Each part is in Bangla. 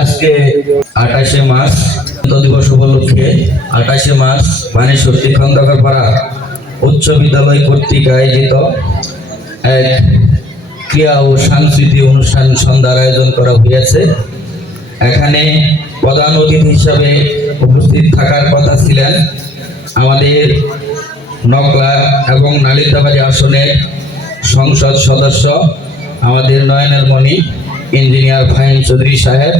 আজকে 28শে মার্চ দিবস উপলক্ষে 28শে মার্চ বানেশ্বরী খন্দকার পাড়া উচ্চ বিদ্যালয় কর্তৃক আয়োজিত এক ক্রীড়া ও সাংস্কৃতিক অনুষ্ঠান সন্ধ্যার আয়োজন করা হয়েছে। এখানে প্রধান অতিথি হিসাবে উপস্থিত থাকার কথা ছিলেন আমাদের নকলা এবং নালিতাবাড়ি আসনের সংসদ সদস্য আমাদের নয়নের মণি ইঞ্জিনিয়ার ফাহিম চৌধুরী সাহেব।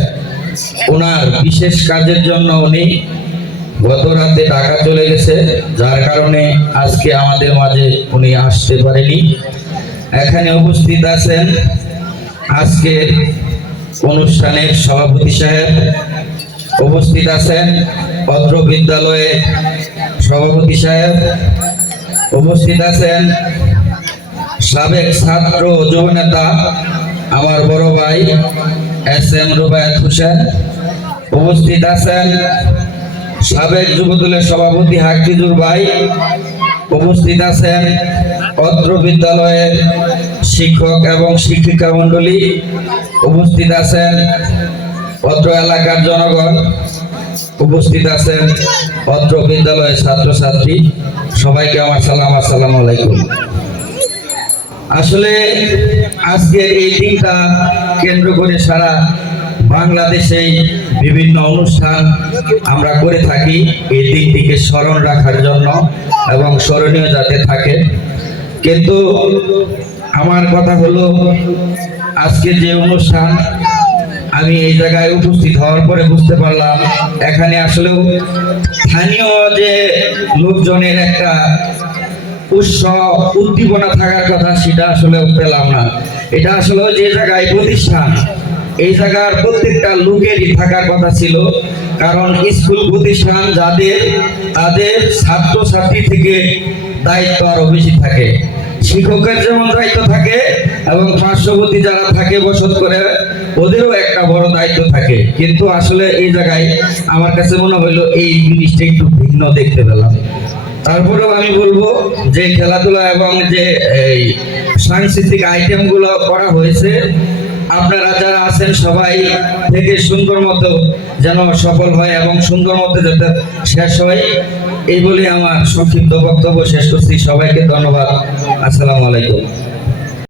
ওনার বিশেষ কাজের জন্য উনি গত রাতে ঢাকা চলে গেছে, যার কারণে আজকে আমাদের মাঝে উনি আসতে পারেনি। এখানে উপস্থিত আছেন আজকের অনুষ্ঠানের সভাপতি সাহেব, উপস্থিত আছেন অত্র বিদ্যালয়ের সভাপতি সাহেব, উপস্থিত আছেন সাবেক ছাত্র যুব নেতা আমার বড় ভাই SM রুবায়াত হোসেন, উপস্থিত আছেন সাবেক যুবদলের সভাপতি হাকিজুর ভাই, উপস্থিত আছেন অত্র বিদ্যালয়ের শিক্ষক এবং শিক্ষিকা মণ্ডলী, উপস্থিত আছেন অত্র এলাকার জনগণ, উপস্থিত আছেন অত্র বিদ্যালয়ের ছাত্রছাত্রী। সবাইকে আমার সালাম, আসসালামু আলাইকুম। আসলে আজকে এই দিনটা কেন্দ্র করে সারা বাংলাদেশে বিভিন্ন অনুষ্ঠান আমরা করে থাকি এই দিনটিকে স্মরণ রাখার জন্য এবং স্মরণীয় যাতে থাকে। কিন্তু আমার কথা হলো, আজকে যে অনুষ্ঠান আমি এই জায়গায় উপস্থিত হওয়ার পরে বুঝতে পারলাম এখানে আসলেও স্থানীয় যে লোকজনের একটা উৎসব উদ্দীপনা থাকার কথা সেটা আসলে পেলাম না। এটা আসলে যে জায়গায় প্রতিষ্ঠান, এই জায়গার প্রত্যেকটা লোকেরই থাকার কথা ছিল, কারণ স্কুল প্রতিষ্ঠান যাদের তাদের ছাত্রছাত্রী থেকে দায়িত্ব আরো বেশি থাকে। শিক্ষকের যেমন দায়িত্ব থাকে এবং পার্শ্ববর্তী যারা থাকে বসত করে ওদেরও একটা বড় দায়িত্ব থাকে। কিন্তু আসলে এই জায়গায় আমার কাছে মনে হইলো এই জিনিসটা একটু ভিন্ন দেখতে পেলাম। তারপরেও আমি বলবো যে খেলাধুলা এবং যে এই সাংস্কৃতিক আইটেমগুলো করা হয়েছে, আপনারা যারা আছেন সবাই থেকে সুন্দর মতো যেন সফল হয় এবং সুন্দর মতো যাতে শেষ হয়, এই বলে আমার সংক্ষিপ্ত বক্তব্য শেষ করছি। সবাইকে ধন্যবাদ। আসসালামু আলাইকুম।